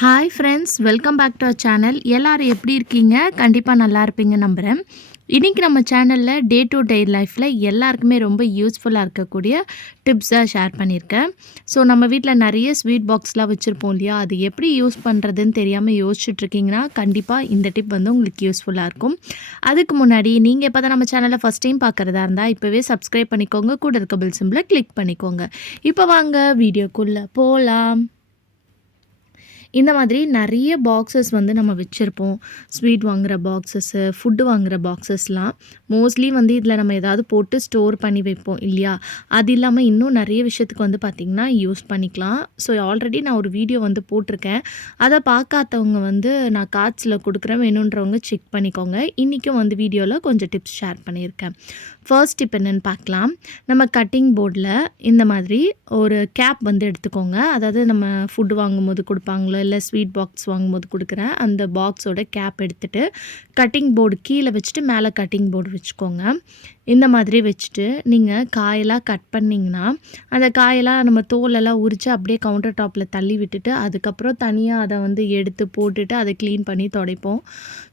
Hi friends, welcome back to our channel. எல்லோரும் எப்படி இருக்கீங்க? கண்டிப்பாக நல்லா இருப்பீங்க நம்புகிறேன். இன்றைக்கி நம்ம சேனலில் டே டு டே லைஃப்பில் எல்லாருக்குமே ரொம்ப யூஸ்ஃபுல்லாக இருக்கக்கூடிய டிப்ஸாக ஷேர் பண்ணியிருக்கேன். ஸோ நம்ம வீட்டில் நிறைய ஸ்வீட் பாக்ஸ்லாம் வச்சுருப்போம் இல்லையா, அது எப்படி யூஸ் பண்ணுறதுன்னு தெரியாமல் யோசிச்சுட்ருக்கீங்கன்னா கண்டிப்பாக இந்த டிப் வந்து உங்களுக்கு யூஸ்ஃபுல்லாக இருக்கும். அதுக்கு முன்னாடி நீங்கள் இப்போ தான் நம்ம சேனலை ஃபஸ்ட் டைம் பார்க்குறதா இருந்தால் இப்போவே சப்ஸ்கிரைப் பண்ணிக்கோங்க, கூட இருக்க பெல் சிம்பிளை கிளிக் பண்ணிக்கோங்க. இப்போ வாங்க வீடியோக்குள்ளே போகலாம். இந்த மாதிரி நிறைய பாக்ஸஸ் வந்து நம்ம வச்சுருப்போம். ஸ்வீட் வாங்குகிற பாக்ஸஸ்ஸு, ஃபுட்டு வாங்குகிற பாக்ஸஸ்லாம் மோஸ்ட்லி வந்து இதில் நம்ம ஏதாவது போட்டு ஸ்டோர் பண்ணி வைப்போம் இல்லையா? அது இல்லாமல் இன்னும் நிறைய விஷயத்துக்கு வந்து பார்த்திங்கன்னா யூஸ் பண்ணிக்கலாம். ஸோ ஆல்ரெடி நான் ஒரு வீடியோ வந்து போட்டிருக்கேன். அதை பார்க்காதவங்க வந்து நான் கார்ட்ஸில் கொடுக்குறேன், வேணுன்றவங்க செக் பண்ணிக்கோங்க. இன்றைக்கும் வந்து வீடியோவில் கொஞ்சம் டிப்ஸ் ஷேர் பண்ணியிருக்கேன். ஃபர்ஸ்ட் டிப் என்னென்னு பார்க்கலாம். நம்ம கட்டிங் போர்டில் இந்த மாதிரி ஒரு கேப் வந்து எடுத்துக்கோங்க. அதாவது நம்ம ஃபுட்டு வாங்கும்போது கொடுப்பாங்களோ, இல்லை ஸ்வீட் பாக்ஸ் வாங்கும்போது கொடுக்குற அந்த பாக்ஸோட கேப் எடுத்துகிட்டு கட்டிங் போர்டு கீழே வச்சுட்டு மேலே கட்டிங் போர்டு வச்சுக்கோங்க. இந்த மாதிரி வச்சுட்டு நீங்கள் காயெல்லாம் கட் பண்ணிங்கன்னா அந்த காயெல்லாம் நம்ம தோலெல்லாம் உரித்து அப்படியே கவுண்டர் டாப்பில் தள்ளி விட்டுட்டு அதுக்கப்புறம் தனியாக அதை வந்து எடுத்து போட்டுட்டு அதை க்ளீன் பண்ணி துடைப்போம்.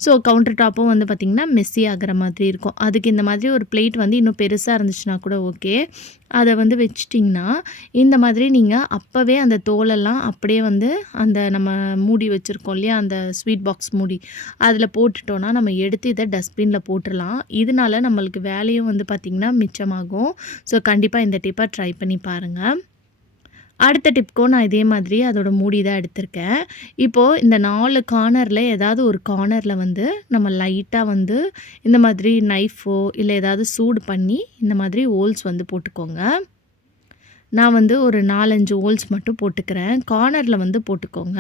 ஸோ கவுண்டர் டாப்பும் வந்து பார்த்திங்கன்னா மெஸ்ஸி ஆகிற மாதிரி இருக்கும். அதுக்கு இந்த மாதிரி ஒரு பிளேட் வந்து இன்னும் பெருசாக இருந்துச்சுன்னா கூட ஓகே. அதை வந்து வச்சிட்டிங்கன்னா இந்த மாதிரி நீங்கள் அப்போவே அந்த தோலெல்லாம் அப்படியே வந்து அந்த நம்ம மூடி வச்சுருக்கோம் இல்லையா, அந்த ஸ்வீட் பாக்ஸ் மூடி அதில் போட்டுட்டோன்னா நம்ம எடுத்து இதை டஸ்ட்பினில் போட்டுடலாம். இதனால நம்மளுக்கு வேலையும் வந்து பார்த்திங்கன்னா மிச்சமாகும். ஸோ கண்டிப்பாக இந்த டிப்பை ட்ரை பண்ணி பாருங்கள். அடுத்த டிப்க்கும் நான் இதே மாதிரி அதோட மூடி தான் எடுத்திருக்கேன். இப்போது இந்த 4 கார்னரில் ஏதாவது ஒரு கார்னரில் வந்து நம்ம லைட்டாக வந்து இந்த மாதிரி நைஃபோ இல்லை ஏதாவது சூடு பண்ணி இந்த மாதிரி ஹோல்ஸ் வந்து போட்டுக்கோங்க. நான் வந்து ஒரு 4-5 ஹோல்ஸ் மட்டும் போட்டுக்கிறேன். கார்னரில் வந்து போட்டுக்கோங்க.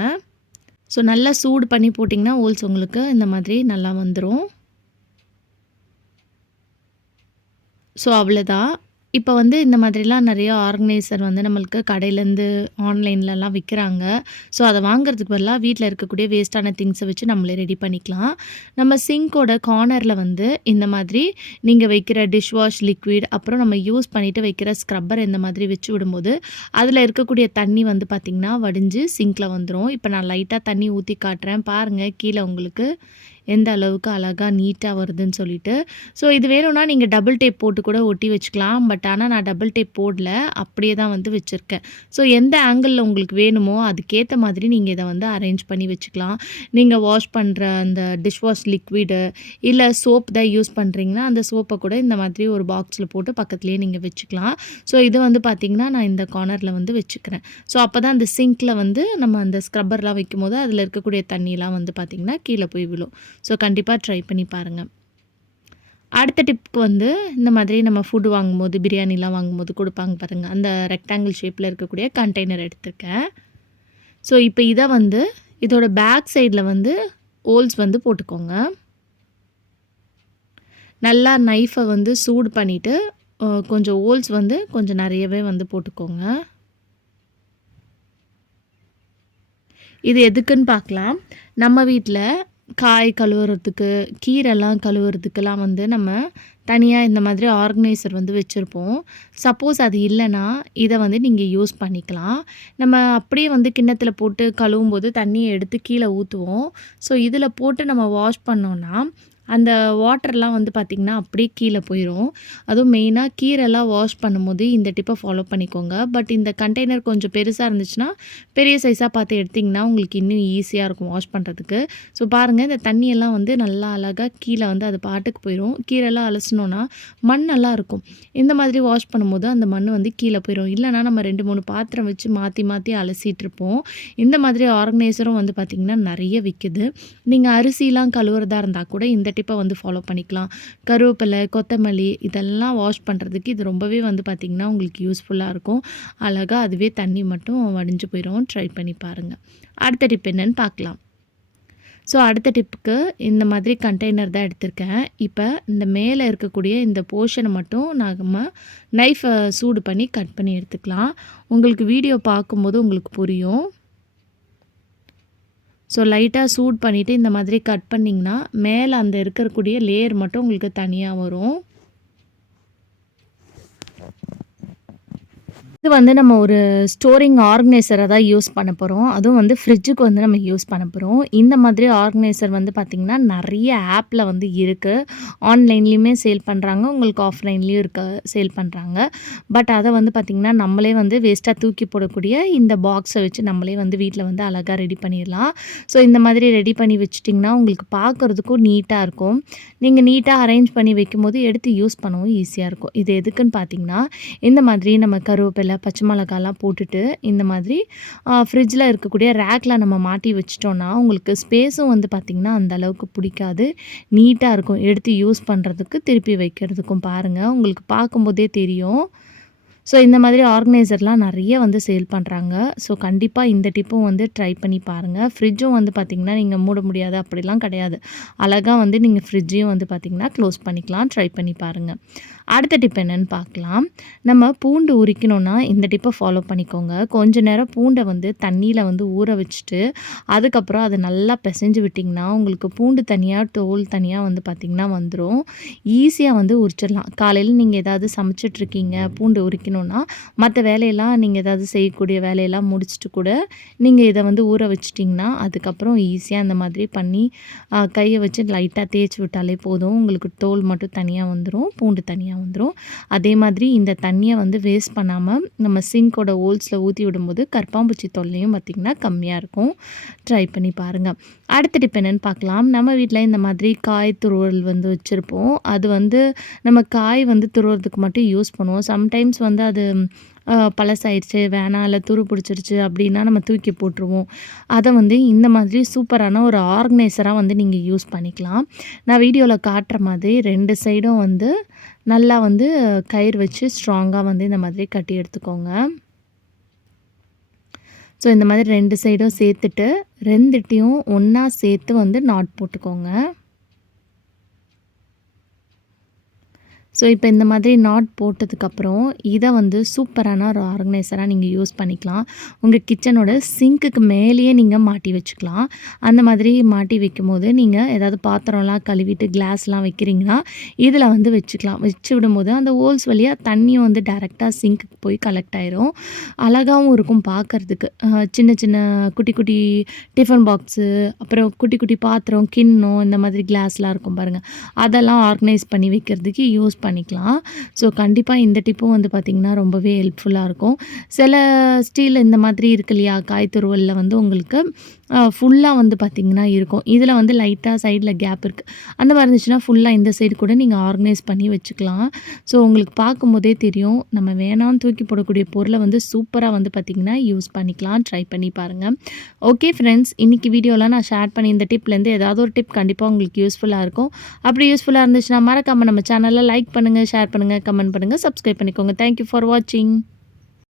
ஸோ நல்லா சூடு பண்ணி போட்டிங்கன்னா ஹோல்ஸ் உங்களுக்கு இந்த மாதிரி நல்லா வந்துடும். ஸோ அவ்வளோதான். இப்போ வந்து இந்த மாதிரிலாம் நிறையா ஆர்கனைசர் வந்து நம்மளுக்கு கடையிலேருந்து ஆன்லைன்லலாம் விற்கிறாங்க. ஸோ அதை வாங்குறதுக்கு பதிலாக வீட்டில் இருக்கக்கூடிய வேஸ்ட்டான திங்ஸை வச்சு நம்மளே ரெடி பண்ணிக்கலாம். நம்ம சிங்க்கோட கார்னரில் வந்து இந்த மாதிரி நீங்கள் வைக்கிற டிஷ் வாஷ் லிக்விட், அப்புறம் நம்ம யூஸ் பண்ணிவிட்டு வைக்கிற ஸ்க்ரப்பர் இந்த மாதிரி வச்சு விடும்போது அதில் இருக்கக்கூடிய தண்ணி வந்து பார்த்திங்கன்னா வடிஞ்சு சிங்க்கில் வந்துடும். இப்போ நான் லைட்டாக தண்ணி ஊற்றி காட்டுறேன் பாருங்கள், கீழே உங்களுக்கு எந்த அளவுக்கு அழகாக நீட்டாக வருதுன்னு சொல்லிட்டு. ஸோ இது வேணும்னா நீங்கள் டபுள் டேப் போட்டு கூட ஒட்டி வச்சுக்கலாம். பட் ஆனால் நான் டபுள் டேப் போடல, அப்படியே தான் வந்து வச்சுருக்கேன். ஸோ எந்த ஆங்கிளில் உங்களுக்கு வேணுமோ அதுக்கேற்ற மாதிரி நீங்கள் இதை வந்து அரேஞ்ச் பண்ணி வச்சுக்கலாம். நீங்கள் வாஷ் பண்ணுற அந்த டிஷ் வாஷ் லிக்விடு இல்லை சோப் தான் யூஸ் பண்ணுறீங்கன்னா அந்த சோப்பை கூட இந்த மாதிரி ஒரு பாக்ஸில் போட்டு பக்கத்துலேயே நீங்கள் வச்சுக்கலாம். ஸோ இது வந்து பார்த்திங்கன்னா நான் இந்த கார்னரில் வந்து வச்சுக்கிறேன். ஸோ அப்போ தான் அந்த சிங்க்கில் வந்து நம்ம அந்த ஸ்க்ரப்பர்லாம் வைக்கும்போது அதில் இருக்கக்கூடிய தண்ணியெலாம் வந்து பார்த்திங்கன்னா கீழே போய் விழும். ஸோ கண்டிப்பாக ட்ரை பண்ணி பாருங்கள். அடுத்த டிப்புக்கு வந்து இந்த மாதிரி நம்ம ஃபுட்டு வாங்கும்போது, பிரியாணிலாம் வாங்கும்போது கொடுப்பாங்க பாருங்கள், அந்த ரெக்டாங்கிள் ஷேப்பில் இருக்கக்கூடிய கண்டெய்னர் எடுத்துருக்கேன். ஸோ இப்போ இதை வந்து இதோட பேக் சைடில் வந்து ஹோல்ஸ் வந்து போட்டுக்கோங்க. நல்லா நைஃபை வந்து சூடு பண்ணிவிட்டு கொஞ்சம் ஹோல்ஸ் வந்து கொஞ்சம் நிறையவே வந்து போட்டுக்கோங்க. இது எதுக்குன்னு பார்க்கலாம். நம்ம வீட்டில் காய் கழுவுறதுக்கு, கீரைலாம் கழுவுறதுக்கெல்லாம் வந்து நம்ம தனியாக இந்த மாதிரி ஆர்கனைசர் வந்து வச்சுருப்போம். சப்போஸ் அது இல்லைன்னா இதை வந்து நீங்கள் யூஸ் பண்ணிக்கலாம். நம்ம அப்படியே வந்து கிண்ணத்தில் போட்டு கழுவும்போது தண்ணியை எடுத்து கீழே ஊற்றுவோம். ஸோ இதில் போட்டு நம்ம வாஷ் பண்ணோன்னா அந்த வாட்டர்லாம் வந்து பார்த்திங்கன்னா அப்படியே கீழே போயிடும். அதுவும் மெயினாக கீரைலாம் வாஷ் பண்ணும்போது இந்த டிப்பை ஃபாலோ பண்ணிக்கோங்க. பட் இந்த கண்டெய்னர் கொஞ்சம் பெருசாக இருந்துச்சுன்னா பெரிய சைஸாக பார்த்து எடுத்திங்கன்னா உங்களுக்கு இன்னும் ஈஸியாக இருக்கும் வாஷ் பண்ணுறதுக்கு. ஸோ பாருங்கள், இந்த தண்ணியெல்லாம் வந்து நல்லா அழகாக கீழே வந்து அது பாட்டுக்கு போயிடும். கீரைலாம் அலசினோன்னா மண்ணெல்லாம் இருக்கும். இந்த மாதிரி வாஷ் பண்ணும்போது அந்த மண் வந்து கீழே போயிடும். இல்லைனா நம்ம 2-3 பாத்திரம் வச்சு மாற்றி மாற்றி அலசிட்டு இருப்போம். இந்த மாதிரி ஆர்கனைசரும் வந்து பார்த்திங்கன்னா நிறைய விற்கிது. நீங்கள் அரிசிலாம் கழுவுறதா இருந்தால் கூட இந்த டிப்பை வந்து ஃபாலோ பண்ணிக்கலாம். கருவேப்பிலை, கொத்தமல்லி இதெல்லாம் வாஷ் பண்ணுறதுக்கு இது ரொம்பவே வந்து பார்த்திங்கன்னா உங்களுக்கு யூஸ்ஃபுல்லாக இருக்கும். அழகாக அதுவே தண்ணி மட்டும் வடிஞ்சு போயிடும். ட்ரை பண்ணி பாருங்கள். அடுத்த டிப் என்னன்னு பார்க்கலாம். ஸோ அடுத்த டிப்புக்கு இந்த மாதிரி கண்டெய்னர் தான் எடுத்திருக்கேன். இப்போ இந்த மேலே இருக்கக்கூடிய இந்த போர்ஷனை மட்டும் நம்ம நைஃபை சூடு பண்ணி கட் பண்ணி எடுத்துக்கலாம். உங்களுக்கு வீடியோ பார்க்கும்போது உங்களுக்கு புரியும். ஸோ லைட்டாக சூட் பண்ணிவிட்டு இந்த மாதிரி கட் பண்ணிங்கன்னா மேலே அந்த இருக்கக்கூடிய லேயர் மட்டும் உங்களுக்கு தனியாக வரும். இது வந்து நம்ம ஒரு ஸ்டோரிங் ஆர்கனைசரா தான் யூஸ் பண்ண போறோம். அதுவும் வந்து ஃப்ரிட்ஜுக்கு வந்து நம்ம யூஸ் பண்ண போறோம். இந்த மாதிரி ஆர்கனைசர் வந்து பார்த்திங்கன்னா, நெறைய ஆப்ல வந்து இருக்கு. ஆன்லைன்லேயுமே சேல் பண்றாங்க. உங்களுக்கு ஆஃப்லைன்லேயும் சேல் பண்றாங்க. பட் அத வந்து பார்த்திங்கன்னா, நம்மளே வந்து வேஸ்ட்டா தூக்கி போடக்கூடிய இந்த பாக்ஸ வச்சு நம்மளே வந்து வீட்ல வந்து அழகா ரெடி பண்ணிர்லாம். ஸோ இந்த மாதிரி ரெடி பண்ணி வச்சுட்டிங்கன்னா, உங்களுக்கு பார்க்குறதுக்கும் நீட்டா இருக்கும். நீங்க நீட்டா அரேஞ்ச் பண்ணி வைக்கும்போது எடுத்து யூஸ் பண்ணவும் ஈஸியா இருக்கும். இது எதுக்குன்னு பார்த்தீங்கன்னா, இந்த மாதிரி நம்ம கருவேப்பிலை, பச்சை மிளகாலாம் போட்டுட்டு இந்த மாதிரி ஃப்ரிட்ஜில் இருக்கக்கூடிய ரேக்கில் நம்ம மாட்டி வச்சிட்டோன்னா உங்களுக்கு ஸ்பேஸும் வந்து பார்த்திங்கன்னா அந்த அளவுக்கு பிடிக்காது. நீட்டாக இருக்கும் எடுத்து யூஸ் பண்ணுறதுக்கு திருப்பி வைக்கிறதுக்கும். பாருங்கள் உங்களுக்கு பார்க்கும்போதே தெரியும். ஸோ இந்த மாதிரி ஆர்கனைசர்லாம் நிறைய வந்து சேல் பண்ணுறாங்க. ஸோ கண்டிப்பாக இந்த டிப்பும் வந்து ட்ரை பண்ணி பாருங்கள். ஃப்ரிட்ஜும் வந்து பார்த்திங்கன்னா நீங்கள் மூட முடியாது அப்படிலாம் கிடையாது. அழகாக வந்து நீங்கள் ஃப்ரிட்ஜையும் வந்து பார்த்திங்கன்னா க்ளோஸ் பண்ணிக்கலாம். ட்ரை பண்ணி பாருங்கள். அடுத்த டிப் என்னென்னு பார்க்கலாம். நம்ம பூண்டு உரிக்கணும்னா இந்த டிப்பை ஃபாலோ பண்ணிக்கோங்க. கொஞ்ச நேரம் பூண்டை வந்து தண்ணியில் வந்து ஊற வச்சுட்டு அதுக்கப்புறம் அதை நல்லா பிசைஞ்சு விட்டிங்கன்னா உங்களுக்கு பூண்டு தனியாக தோல் தனியாக வந்து பார்த்திங்கன்னா வந்துடும். ஈஸியாக வந்து உரிச்சிடலாம். காலையில் நீங்கள் ஏதாவது சமைச்சிட்ருக்கீங்க, பூண்டு உரிக்கணும்னா மற்ற வேலையெல்லாம் நீங்கள் ஏதாவது செய்யக்கூடிய வேலையெல்லாம் முடிச்சுட்டு கூட நீங்கள் இதை வந்து ஊற வச்சிட்டிங்கன்னா அதுக்கப்புறம் ஈஸியாக அந்த மாதிரி பண்ணி கையை வச்சு லைட்டாக தேய்ச்சி விட்டாலே போதும். உங்களுக்கு தோல் மட்டும் தனியாக வந்துடும், பூண்டு தனியாக வந்துடும். அதே மாதிரி இந்த தண்ணியை வந்து வேஸ்ட் பண்ணாமல் நம்ம சிங்கோட ஹோல்ஸில் ஊற்றி விடும்போது கரப்பான்பூச்சி தொல்லையும் பார்த்திங்கன்னா கம்மியாக இருக்கும். ட்ரை பண்ணி பாருங்கள். அடுத்த டிப் என்னென்னு பார்க்கலாம். நம்ம வீட்டில் இந்த மாதிரி காய் துருவல் வந்து வச்சுருப்போம். அது வந்து நம்ம காய் வந்து துருவுறதுக்கு மட்டும் யூஸ் பண்ணுவோம். சம்டைம்ஸ் வந்து அது பழசாயிடுச்சு, வேணாம் இல்லை துரு பிடிச்சிருச்சு அப்படின்னா நம்ம தூக்கி போட்டுருவோம். அதை வந்து இந்த மாதிரி சூப்பரான ஒரு ஆர்கனைசராக வந்து நீங்கள் யூஸ் பண்ணிக்கலாம். நான் வீடியோவில் காட்டுற மாதிரி 2 சைடும் வந்து நல்லா வந்து கயிறு வச்சு ஸ்ட்ராங்காக வந்து இந்த மாதிரி கட்டி எடுத்துக்கோங்க. ஸோ இந்த மாதிரி 2 சைடும் சேர்த்துட்டு 2த்தையும் ஒன்றா சேர்த்து வந்து நாட் போட்டுக்கோங்க. ஸோ இப்போ இந்த மாதிரி நாட் போட்டதுக்கப்புறம் இதை வந்து சூப்பரான ஒரு ஆர்கனைசராக நீங்கள் யூஸ் பண்ணிக்கலாம். உங்கள் கிச்சனோட சிங்க்குக்கு மேலேயே நீங்கள் மாட்டி வச்சுக்கலாம். அந்த மாதிரி மாட்டி வைக்கும்போது நீங்கள் ஏதாவது பாத்திரம்லாம் கழுவிட்டு கிளாஸ்லாம் வைக்கிறீங்கன்னா இதில் வந்து வச்சுக்கலாம். வச்சு விடும்போது அந்த ஹோல்ஸ் வழியாக தண்ணியும் வந்து டைரெக்டாக சிங்க்குக்கு போய் கலெக்ட் ஆயிரும். அழகாகவும் இருக்கும் பார்க்குறதுக்கு. சின்ன சின்ன குட்டி குட்டி டிஃபன் பாக்ஸு, அப்புறம் குட்டி குட்டி பாத்திரம், கிண்ணம் இந்த மாதிரி கிளாஸ்லாம் இருக்கும் பாருங்கள். அதெல்லாம் ஆர்கனைஸ் பண்ணி வைக்கிறதுக்கு யூஸ் பண்ணிக்கலாம். ஸோ கண்டிப்பாக இந்த டிப்பும் வந்து பார்த்திங்கன்னா ரொம்பவே ஹெல்ப்ஃபுல்லாக இருக்கும். சில ஸ்டீல் இந்த மாதிரி இருக்கு இல்லையா, காய் துருவலில் வந்து உங்களுக்கு ஃபுல்லாக வந்து பார்த்திங்கன்னா இருக்கும். இதில் வந்து லைட்டாக சைடில் கேப் இருக்குது. அந்த மாதிரி இருந்துச்சுன்னா ஃபுல்லாக இந்த சைடு கூட நீங்கள் ஆர்கனைஸ் பண்ணி வச்சுக்கலாம். ஸோ உங்களுக்கு பார்க்கும்போதே தெரியும் நம்ம வேணான்னு தூக்கி போடக்கூடிய பொருளை வந்து சூப்பராக வந்து பார்த்திங்கன்னா யூஸ் பண்ணிக்கலாம். ட்ரை பண்ணி பாருங்கள். ஓகே ஃப்ரெண்ட்ஸ், இன்றைக்கி வீடியோவில் நான் ஷேர் பண்ணி இந்த டிப்லேருந்து ஏதாவது ஒரு டிப் கண்டிப்பாக உங்களுக்கு யூஸ்ஃபுல்லாக இருக்கும். அப்படி யூஸ்ஃபுல்லாக இருந்துச்சுன்னா மறக்காமல் நம்ம சேனலில் லைக் பண்ணுங்கள், ஷேர் பண்ணுங்கள், கமெண்ட் பண்ணுங்கள், சப்ஸ்கிரைப் பண்ணிக்கோங்க. தேங்க்யூ ஃபார் வாட்சிங்.